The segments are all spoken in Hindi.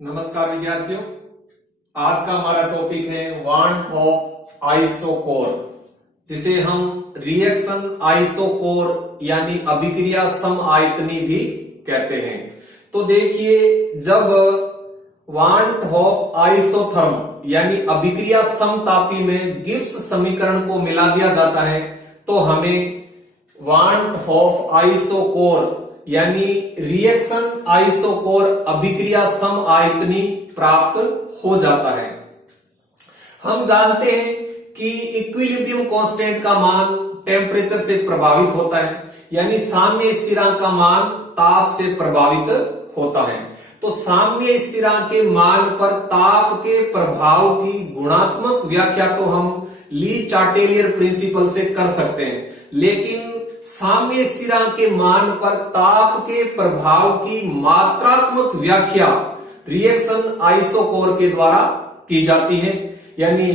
नमस्कार विद्यार्थियों, आज का हमारा टॉपिक है वांट ऑफ आइसोकोर, जिसे हम रिएक्शन आइसोकोर यानी अभिक्रिया समआयतनी भी कहते हैं। तो देखिए, जब वांट ऑफ आइसोथर्म यानी अभिक्रिया समतापी में गिब्स समीकरण को मिला दिया जाता है तो हमें वांट ऑफ आइसोकोर यानी रिएक्शन आइसोकोर अभिक्रिया समआयतनी प्राप्त हो जाता है। हम जानते हैं कि इक्विलिब्रियम कांस्टेंट का मान टेम्परेचर से प्रभावित होता है, यानी साम्य स्थिरांक का मान ताप से प्रभावित होता है। तो साम्य स्थिरांक के मान पर ताप के प्रभाव की गुणात्मक व्याख्या तो हम ली चार्टेलियर प्रिंसिपल से कर सकते हैं, लेकिन साम्य स्थिरांक के मान पर ताप के प्रभाव की मात्रात्मक व्याख्या रिएक्शन आइसोकोर के द्वारा की जाती है, यानी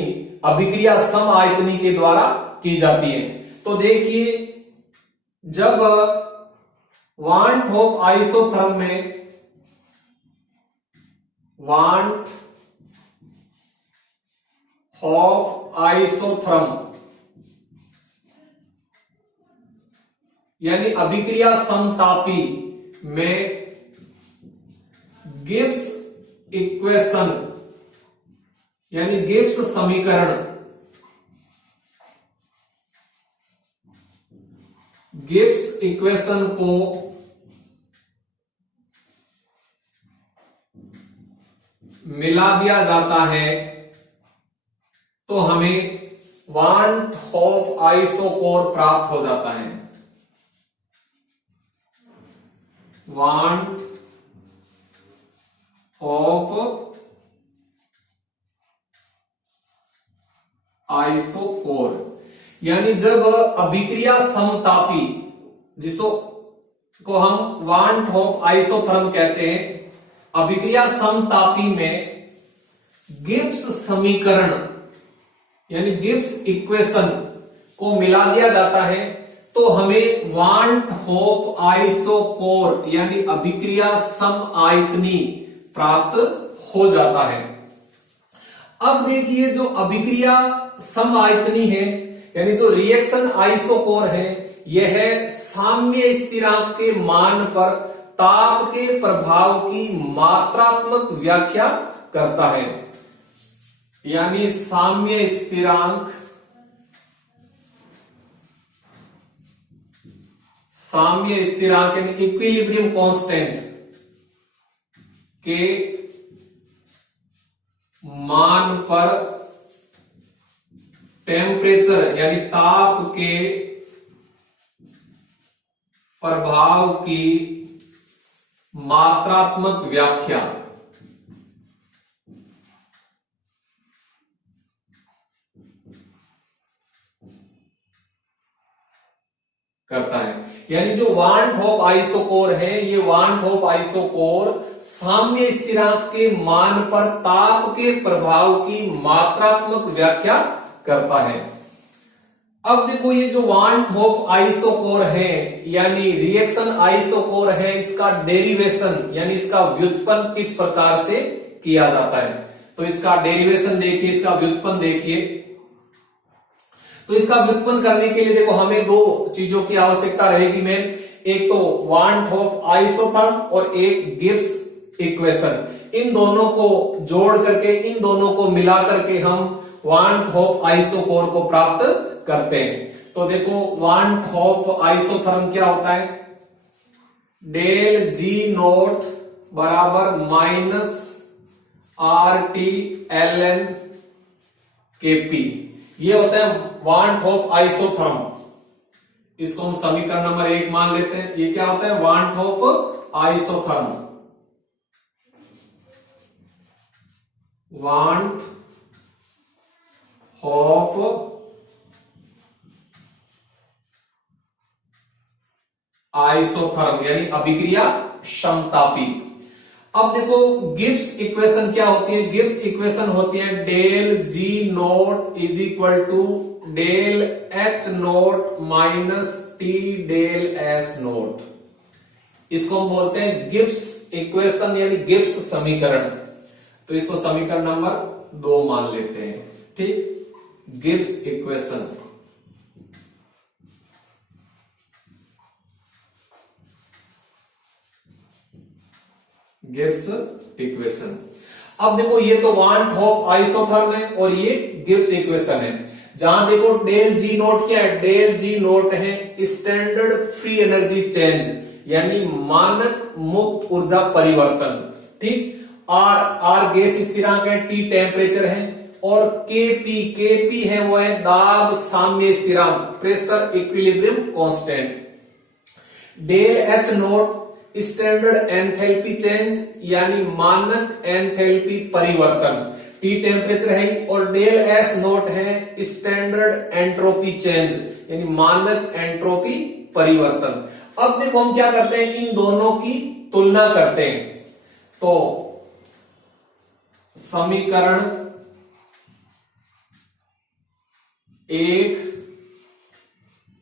अभिक्रिया समआयतनी के द्वारा की जाती है। तो देखिए, जब वांट ऑफ आइसोथर्म में वांट ऑफ आइसोथर्म यानी अभिक्रिया समतापी में गिब्स इक्वेशन यानी गिब्स समीकरण गिब्स इक्वेशन को मिला दिया जाता है तो हमें वांट ऑफ आइसोकोर प्राप्त हो जाता है। वांट ऑफ आइसोकोर यानी जब अभिक्रिया समतापी, जिसको हम वांट ऑफ आइसोथर्म कहते हैं, अभिक्रिया समतापी में गिब्स समीकरण यानी गिब्स इक्वेशन को मिला दिया जाता है तो हमें वांट ऑफ आइसोकोर यानी अभिक्रिया समआयतनी प्राप्त हो जाता है। अब देखिए, जो अभिक्रिया समआयतनी है यानी जो रिएक्शन आइसोकोर है, यह साम्य स्थिरांक के मान पर ताप के प्रभाव की मात्रात्मक व्याख्या करता है, यानी साम्य स्थिरांक यानी इक्विलिब्रियम कांस्टेंट के मान पर टेम्परेचर यानी ताप के प्रभाव की मात्रात्मक व्याख्या करता है। यानी जो वांट ऑफ आइसोकोर है, ये वांट ऑफ आइसोकोर साम्य स्थिरांक के मान पर ताप के प्रभाव की मात्रात्मक व्याख्या करता है। अब देखो, ये जो वांट ऑफ आइसोकोर है यानी रिएक्शन आइसोकोर है, इसका डेरिवेशन यानी इसका व्युत्पन्न किस प्रकार से किया जाता है। तो इसका डेरिवेशन देखिए, इसका व्युत्पन्न देखिए। तो इसका व्युत्पन्न करने के लिए देखो, हमें दो चीजों की आवश्यकता रहेगी मेन, एक तो वांट ऑफ आइसोथर्म और एक गिब्स इक्वेशन। इन दोनों को जोड़ करके, इन दोनों को मिला करके हम वांट ऑफ आइसोकोर को प्राप्त करते हैं। तो देखो, वांट ऑफ आइसोथर्म क्या होता है, डेल जी नोट बराबर माइनस RT ln Kp, ये होता है वांट ऑफ आइसोथर्म। इसको हम समीकरण नंबर 1 मान लेते हैं। ये क्या होता है, want of isotherm. Want of isotherm यानी अभिक्रिया समतापी। अब देखो, गिब्स इक्वेशन क्या होती है, गिब्स इक्वेशन होती है del G naught is equal to del H naught minus T del S naught. इसको हम बोलते हैं गिब्स इक्वेशन यानी गिब्स समीकरण। तो इसको समीकरण नंबर 2 मान लेते हैं। ठीक, गिब्स इक्वेशन। Gibbs equation. अब देखो ये तो वान होप आइसोथर्म है और ये गिब्स इक्वेशन है, जहां देखो डेल जी नोट क्या है, डेल जी नोट है स्टैंडर्ड फ्री एनर्जी चेंज, यानी मानक मुक्त ऊर्जा परिवर्तन। ठीक, आर आर गैस स्थिरांक है, टी टेम्परेचर है, और केपी है वो है दाब साम्य स्थिरांक, pressure equilibrium constant. Del H naught standard enthalpy change, यानी मानक एंथैल्पी परिवर्तन, टी टेम्परेचर है, और डेल एस नोट है स्टैंडर्ड एंट्रोपी चेंज, यानी मानक एंट्रोपी परिवर्तन। अब देखो हम क्या करते हैं, इन दोनों की तुलना करते हैं। तो समीकरण 1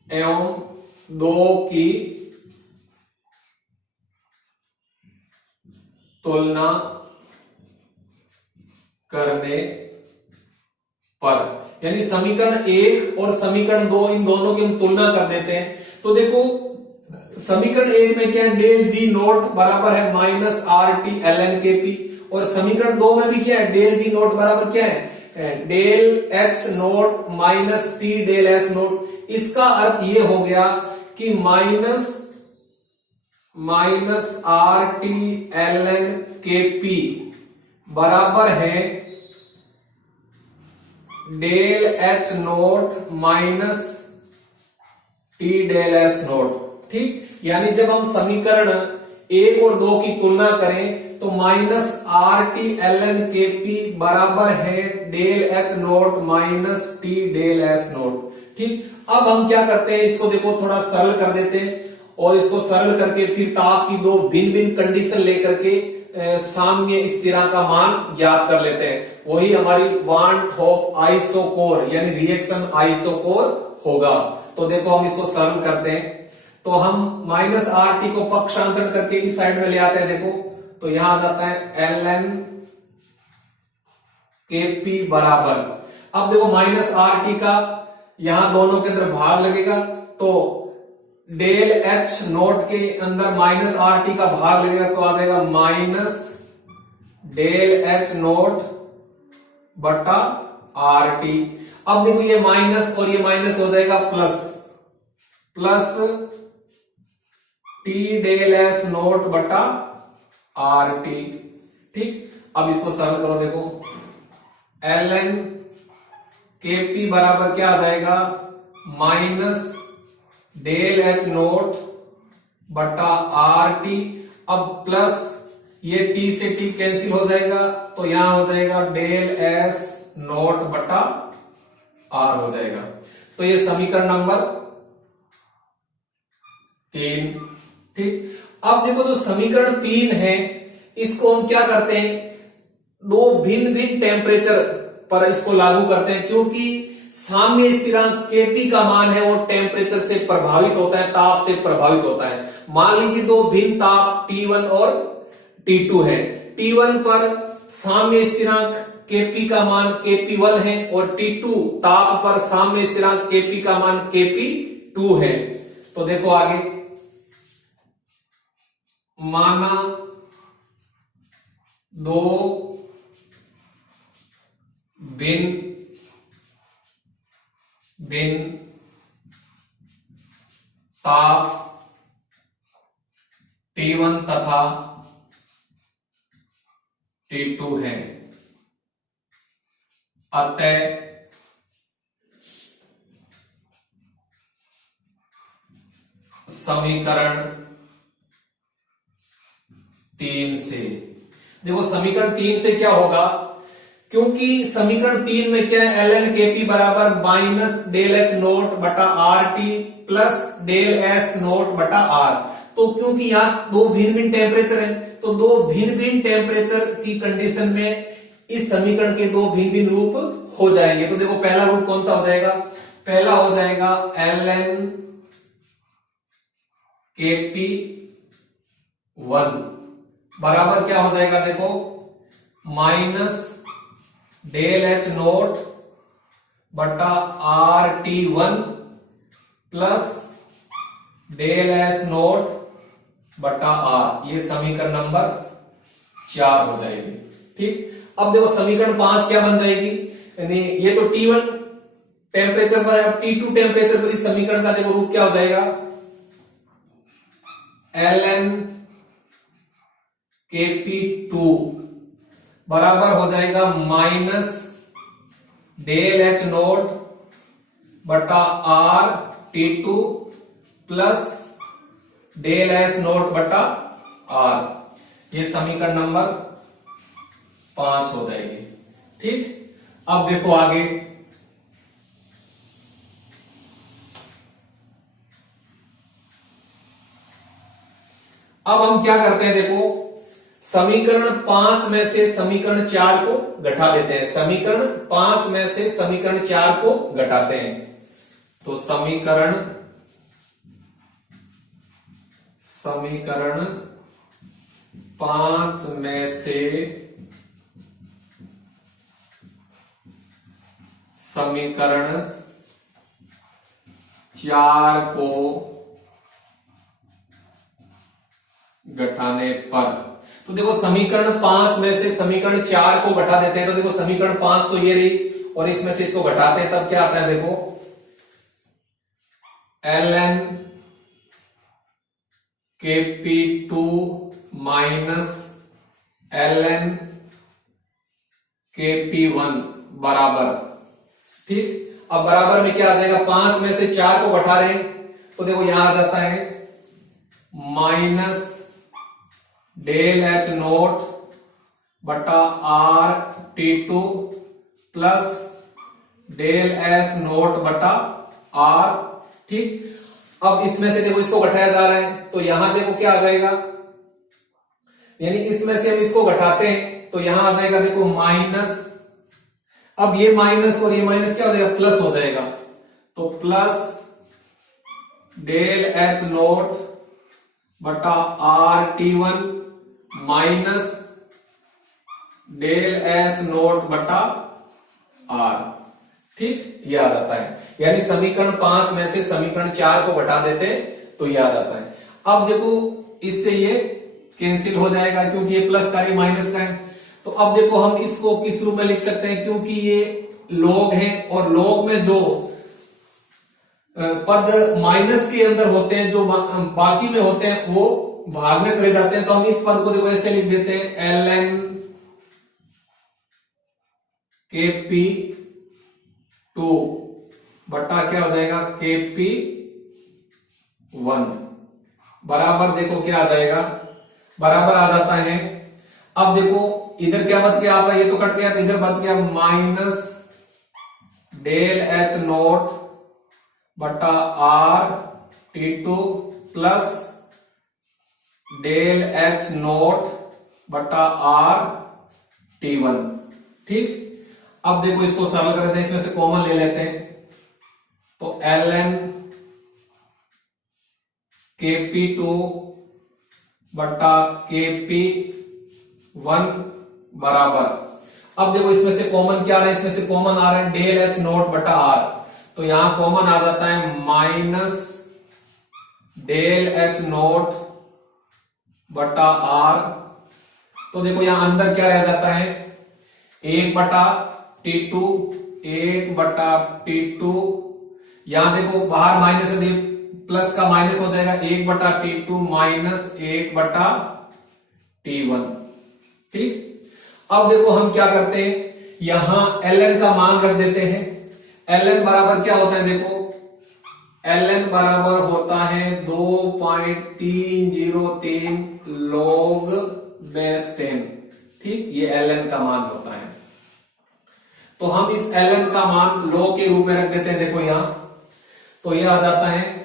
एवं 2 की तुलना करने पर, यानी समीकरण 1 और समीकरण 2 इन दोनों की हम तुलना कर देते हैं। तो देखो समीकरण 1 में क्या है, डेल जी नोट बराबर है minus R T L N K P, और समीकरण 2 में भी क्या है, डेल जी नोट बराबर क्या है, del H naught minus T del S naught. इसका अर्थ ये हो गया कि minus R T L N K P बराबर है del H naught minus T del S naught. ठीक, यानी जब हम समीकरण 1 और 2 की तुलना करें तो minus R T L N K P बराबर है del H naught minus T del S naught. ठीक, अब हम क्या करते हैं, इसको देखो थोड़ा सरल कर देते हैं, और इसको सरल करके फिर ताप की दो भिन्न भिन्न कंडीशन लेकर के साम्य स्थिरांक का मान ज्ञात कर लेते हैं। वही हमारी वान होप आइसोकोर यानी रिएक्शन आइसोकोर होगा। तो देखो हम इसको सरल करते हैं, तो हम माइनस आर टी को पक्षांतरण करके इस साइड में ले आते हैं। देखो तो यहां आ जाता है एल एन के पी बराबर, अब देखो माइनस आर टी का यहां दोनों के अंदर भाग लगेगा, तो डेल एच नोट के अंदर माइनस आर टी का भाग लगेगा, तो आ जाएगा माइनस डेल एच नोट बटा आर टी। अब देखो ये माइनस और ये माइनस हो जाएगा plus, plus T del S naught बटा आर टी। ठीक, अब इसको सरल करो, देखो एल एन के पी बराबर क्या आ जाएगा, माइनस डेल एच नोट बटा आर टी। अब प्लस ये टी से टी कैंसिल हो जाएगा, तो यहां हो जाएगा डेल एस नोट बटा आर हो जाएगा। तो ये समीकरण नंबर 3। ठीक, अब देखो जो समीकरण 3 है इसको हम क्या करते हैं, दो भिन्न भिन्न टेम्परेचर पर इसको लागू करते हैं, क्योंकि साम्य स्थिरांक केपी का मान है वो टेम्परेचर से प्रभावित होता है, ताप से प्रभावित होता है। मान लीजिए दो भिन्न ताप T1 और T2 है, T1 पर साम्य स्थिरांक केपी का मान KP1 है, और T2 ताप पर साम्य स्थिरांक केपी का मान KP2 है। तो देखो आगे, माना दो भिन्न ताप T1 तथा T2 है, अतः समीकरण 3 से, देखो समीकरण 3 से क्या होगा, क्योंकि समीकरण 3 में क्या है, एल एन के पी बराबर माइनस डेल एच नोट बटा R T plus del S naught बटा आर। तो क्योंकि यहाँ दो भिन्न भिन्न टेम्परेचर है, तो दो भिन्न भिन्न टेम्परेचर की कंडीशन में इस समीकरण के दो भिन्न भिन्न रूप हो जाएंगे। तो देखो पहला रूप कौन सा हो जाएगा, पहला हो जाएगा एल एन के पी 1 बराबर क्या हो जाएगा, देखो माइनस डेल एच नोट बटा R T one plus del S naught बटा आर, ये समीकरण नंबर 4 हो जाएगी। ठीक, अब देखो समीकरण 5 क्या बन जाएगी, यानी ये तो T1 टेम्परेचर पर है, अब T2 टेम्परेचर पर इस समीकरण का देखो रूप क्या हो जाएगा, ln Kp2 बराबर हो जाएगा माइनस डेल एच नोट बटा R T2 plus del S naught बटा आर, ये समीकरण नंबर 5 हो जाएगी। ठीक, अब देखो आगे, अब हम क्या करते हैं, देखो समीकरण 5 में से समीकरण 4 को घटा देते हैं, समीकरण 5 में से समीकरण 4 को घटाते हैं, तो समीकरण 5 में से समीकरण 4 को घटाने पर, तो देखो समीकरण 5 में से समीकरण 4 को घटा देते हैं, तो देखो समीकरण 5 तो ये रही और इसमें से इसको घटाते हैं, तब क्या आता है, देखो ln Kp2 minus ln Kp1 बराबर। ठीक, अब बराबर में क्या आ जाएगा, 5 में से 4 को घटा रहे हैं, तो देखो यहां आ जाता है माइनस डेल एच नोट बटा R T2 plus del S naught बटा आर। ठीक, अब इसमें से देखो इसको घटाया जा रहा है, तो यहां देखो क्या आ जाएगा, यानी इसमें से हम इसको घटाते हैं तो यहां आ जाएगा देखो माइनस, अब ये माइनस और ये माइनस क्या हो जाएगा, प्लस हो जाएगा, तो प्लस डेल एच नोट बटा R T1 minus del S naught बटा आर। ठीक, ये आ जाता है, यानी समीकरण 5 में से समीकरण 4 को घटा देते तो ये आ जाता है। अब देखो इससे ये कैंसिल हो जाएगा क्योंकि ये प्लस का ये माइनस का है, तो अब देखो हम इसको किस रूप में लिख सकते हैं, क्योंकि ये लॉग है और लॉग में जो पद माइनस के अंदर होते हैं, जो बाकी में होते हैं वो भाग में चले जाते हैं, तो हम इस पद को देखो ऐसे लिख देते हैं ln Kp2 बटा क्या हो जाएगा Kp1 बराबर, देखो क्या आ जाएगा, बराबर आ जाता है। अब देखो इधर क्या बच गया आपका, ये तो कट गया, तो इधर बच गया माइनस डेल एच नोट बटा R T2 plus del H naught बटा आर T1। ठीक, अब देखो इसको सरल करते हैं, इसमें से कॉमन ले लेते हैं, तो ln Kp2 बटा Kp1 बराबर, अब देखो इसमें से कॉमन क्या आ रहा है, इसमें से कॉमन आ रहा है डेल एच नोट बटा आर, तो यहां कॉमन आ जाता है माइनस डेल एच नोट बटा आर, तो देखो यहां अंदर क्या रह जाता है, 1/T2, 1/T2, यहां देखो बाहर माइनस है, प्लस का माइनस हो जाएगा, 1/T2 माइनस 1/T1। ठीक, अब देखो हम क्या करते हैं, यहां ln का मान रख देते हैं, ln बराबर क्या होता है, देखो ln बराबर होता है 2.303 log बेस 10। ठीक, ये ln का मान होता है, तो हम इस ln का मान log के रूप में रख देते हैं, देखो यहां, तो ये आ जाता है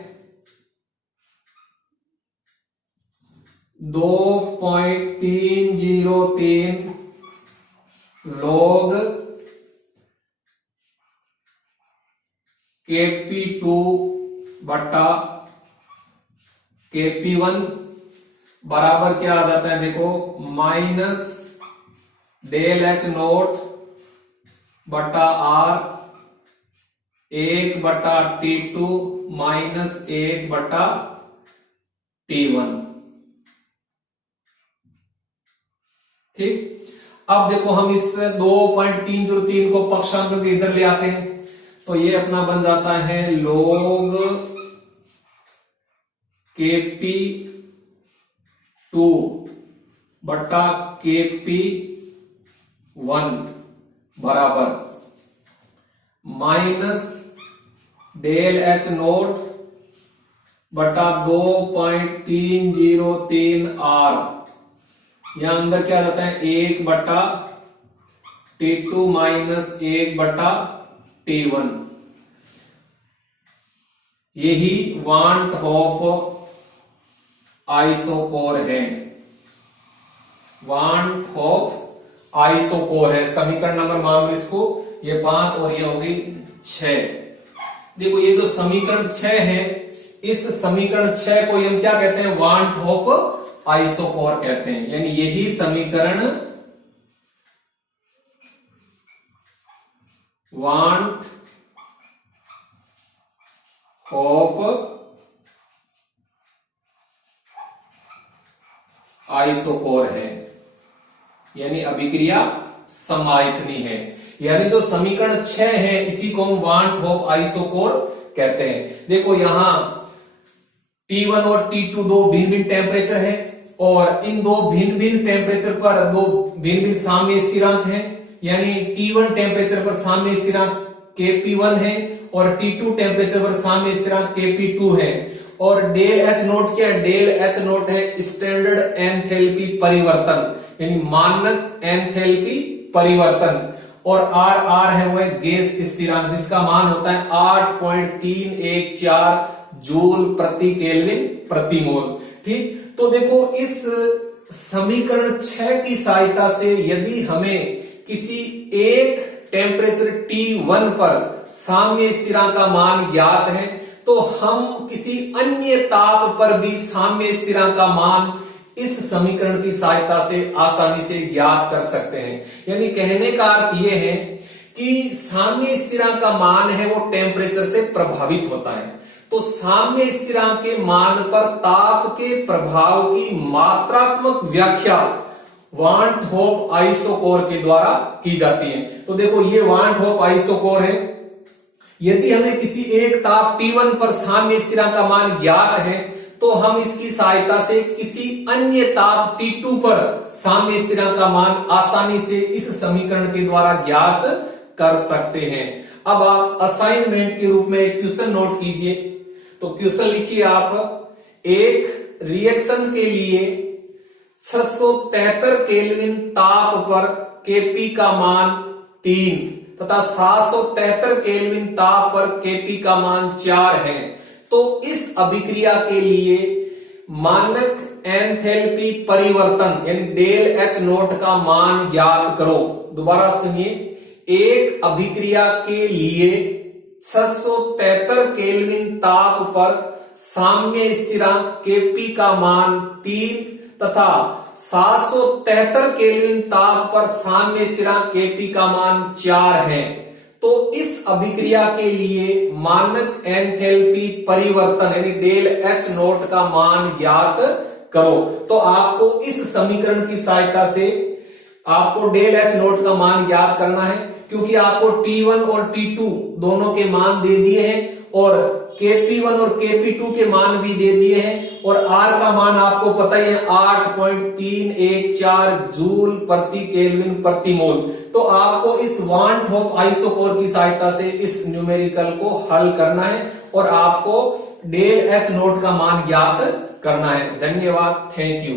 2.303 log Kp2 बटा Kp1 बराबर क्या आ जाता है, देखो माइनस डेल एच नोट बटा आर 1/T2 माइनस 1/T1। ठीक, अब देखो हम इस 2.303 को पक्षांक के इधर ले आते हैं, तो ये अपना बन जाता है log KP2 बटा KP1 बराबर माइनस डेल एच नोट बटा 2.303 आर, यहां अंदर क्या रहता है 1/T2 माइनस 1/T1। यही वांट ऑफ आइसोकोर है, वांट ऑफ आइसोकोर है। समीकरण नंबर मान लो इसको, ये 5 और ये होगी 6। देखो ये जो समीकरण 6 है, इस समीकरण 6 को हम क्या कहते हैं, वांट ऑफ आइसोकोर कहते हैं। यानी यही समीकरण वांट ऑफ आइसोकोर है, यानी अभिक्रिया समायतनी है। यानी जो समीकरण 6 है इसी को हम वांट ऑफ आइसोकोर कहते हैं। देखो यहां T1 और T2 दो भिन्न भिन्न टेम्परेचर है, और इन दो भिन्न भिन्न टेम्परेचर पर दो भिन्न भिन्न साम्य स्थिरांक हैं। यानी T1 टेम्परेचर पर साम्य स्थिरांक Kp1 है और T2 टेम्परेचर पर साम्य स्थिरांक Kp2 है। और डेल एच नोट क्या है, डेल एच नोट है स्टैंडर्ड एंथैल्पी परिवर्तन, यानी मानक एंथैल्पी परिवर्तन। और आर है वो गैस स्थिरांक, जिसका मान होता है 8.314 जूल प्रति केल्विन प्रति मोल। ठीक, तो देखो इस समीकरण 6 की सहायता से यदि हमें किसी एक टेम्परेचर T1 पर साम्य स्थिरांक का मान ज्ञात है, तो हम किसी अन्य ताप पर भी साम्य स्थिरांक का मान इस समीकरण की सहायता से आसानी से ज्ञात कर सकते हैं। यानी कहने का अर्थ यह है कि साम्य स्थिरांक का मान है वो टेम्परेचर से प्रभावित होता है, तो साम्य स्थिरांक के मान पर ताप के प्रभाव की मात्रात्मक व्याख्या वांट ऑफ आइसोकोर के द्वारा की जाती है। तो देखो ये वांट ऑफ आइसोकोर है। यदि हमें किसी एक ताप T1 पर साम्य स्थिरांक का मान ज्ञात है, तो हम इसकी सहायता से किसी अन्य ताप T2 पर साम्य स्थिरांक का मान आसानी से इस समीकरण के द्वारा ज्ञात कर सकते हैं। अब आप असाइनमेंट के रूप में एक क्वेश्चन नोट कीजिए। तो क्वेश्चन लिखिए आप, एक रिएक्शन के लिए 673 केल्विन ताप पर Kp का मान 3 तथा 773 केल्विन ताप पर Kp का मान 4 है। तो इस अभिक्रिया के लिए मानक एंथैल्पी परिवर्तन यानी डेल एच नोट का मान ज्ञात करो। दोबारा सुनिए, एक अभिक्रिया के लिए 673 केल्विन ताप पर साम्य स्थिरांक Kp का मान 3 तथा 773 केल्विन ताप पर साम्य स्थिरांक Kp का मान 4 है। तो इस अभिक्रिया के लिए मानक एंथैल्पी परिवर्तन यानी डेल एच नोट का मान ज्ञात करो। तो आपको इस समीकरण की सहायता से आपको डेल एच नोट का मान ज्ञात करना है, क्योंकि आपको T1 और T2 दोनों के मान दे दिए हैं और Kp1 और Kp2 के मान भी दे दिए हैं, और R का मान आपको पता ही है 8.314 जूल प्रति केल्विन प्रति मोल। तो आपको इस वांट ऑफ आइसोकोर की सहायता से इस न्यूमेरिकल को हल करना है और आपको डेल एच नोट का मान ज्ञात करना है। धन्यवाद, थैंक यू।